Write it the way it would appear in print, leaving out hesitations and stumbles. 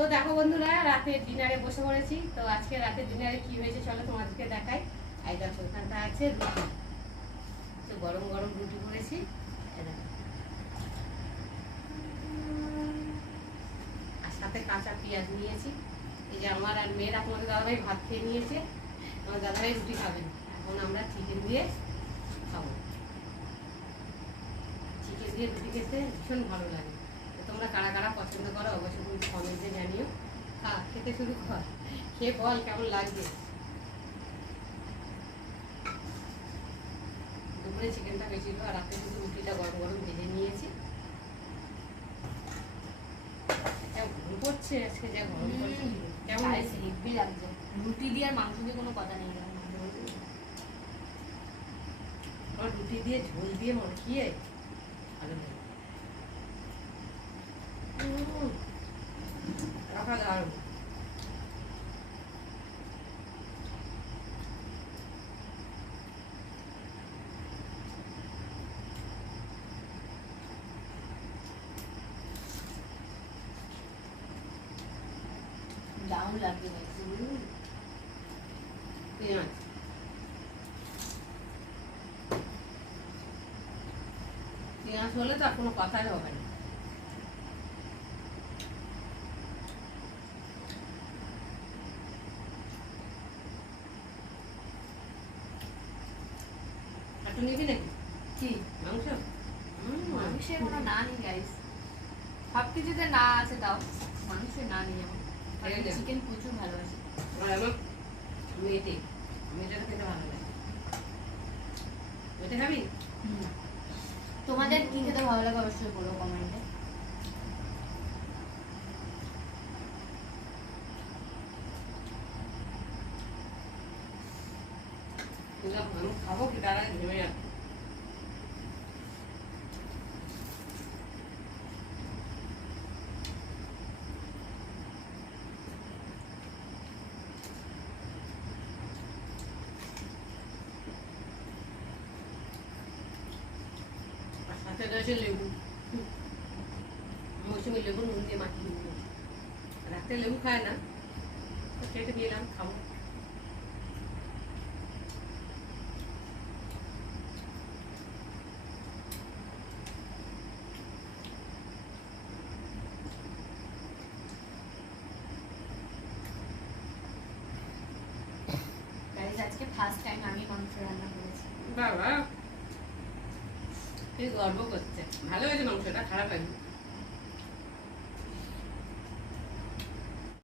তো দেখো বন্ধুরা, রাতে ডিনারে বসে পড়েছি। তো আজকে রাতে ডিনারে কি হয়েছে চলো তোমাদেরকে দেখাই। এই দেখো, ওখানটা আছে রুটি। তো গরম গরম রুটি করেছি। আর সাথে কাঁচা পেঁয়াজ নিয়েছি। এই যে আমার আর মেয়েরা, তোমাদের দাদাভাই ভাত খেয়ে নিয়েছে, আমার দাদাভাই রুটি খাবেন। এখন আমরা চিকেন দিয়ে খাবো। চিকেন দিয়ে রুটি খেতে ভীষণ ভালো লাগে। তো তোমরা কারা কারা পছন্দ করো অবশ্যই কিন্তু কমেন্টে জানিও। খেতে শুরু কর, খেয়ে বল কেমন লাগছে। দুপুরে চিকেনটা বেশি আর রাতে কিন্তু রুটিটা গরম গরম ভেজে নিয়েছি। গরম পড়ছে আজকে, যা গরম পড়ছে কেমন হেভি লাগছে। রুটি দিয়ে আর মাংস দিয়ে কোনো কথা নেই। আমার রুটি দিয়ে ঝোল দিয়ে মাখিয়ে ভালো লাগে। রাখা দারুণ। দারুণ লাগছে। পেঁয়াজ পেঁয়াজ হলে তো আর কোনো কথাই হবে না। একটু নিবি নাকি কি মাংস? মাংসের কোনো না নেই গাইস। সব কিছুতে না আছে, তাও মাংসে না নেই। আমার চিকেন প্রচুর ভালোবাসি। আমার মেয়েটি মেয়েটাকে খেতে ভালো লাগে। মেয়েটা খাবি? তোমাদের কি খেতে ভালো লাগে অবশ্যই বলো কমেন্টে। আমি খাবো কি তার আগে ঘেমে যাচ্ছে। সাথে রয়েছে লেবু, মৌসুমি লেবু নুন দিয়ে মাখিয়ে নিয়ে। রাতে লেবু খায় না, কেটে দিলাম খাবো। গাইস আজকে ফার্স্ট টাইম আমি মাংস রান্না করেছি। বাবা, তুই গর্ব করছে। ভালো হয়েছে মাংসটা, খারাপ হয়নি।